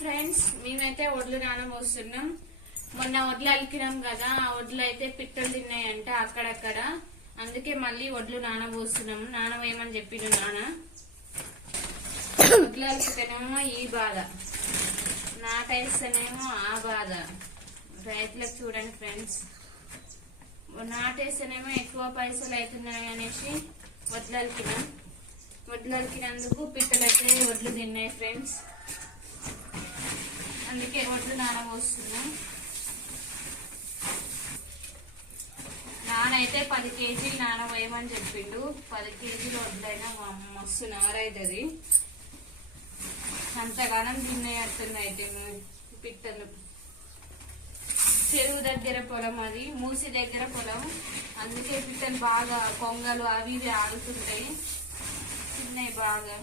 Friends మేమైతే ఒడ్లు నానబోస్తున్నాం మొన్న వడ్లు అలికినాం కదా ఆ వడ్లు అయితే పిట్టలు తిన్నాయంట అక్కడక్కడ. అందుకే మళ్ళీ వడ్లు నానబోస్తున్నాము నానవేయమని చెప్పిండు నాన్న వడ్లు అలికితేనేమో ఈ బాధ. నాటేస్తేనేమో ఆ బాధ. రైతులకు చూడండి ఫ్రెండ్స్ నాటేస్తేనేమో ఎక్కువ పైసలు అవుతున్నాయి అనేసి వడ్లు అలికినాం. వడ్లు అలికినందుకు పిట్టలు అయితే వడ్లు తిన్నాయి ఫ్రెండ్స్ అందుకే వడ్లు నానబోస్తున్నాం నానైతే పది కేజీలు నానబోయమని చెప్పిండు. పది కేజీలు వడ్లైనా మా మస్తు నారైతుంది అంతగానం తినేయట్టుంది అయితే పిట్టలు. చెరువు దగ్గర పొలం అది మూసి దగ్గర పొలం. అందుకే పిట్టలు బాగా కొంగలు అవి ఇవి ఆడుతుంటాయి. తిన్నాయి బాగా.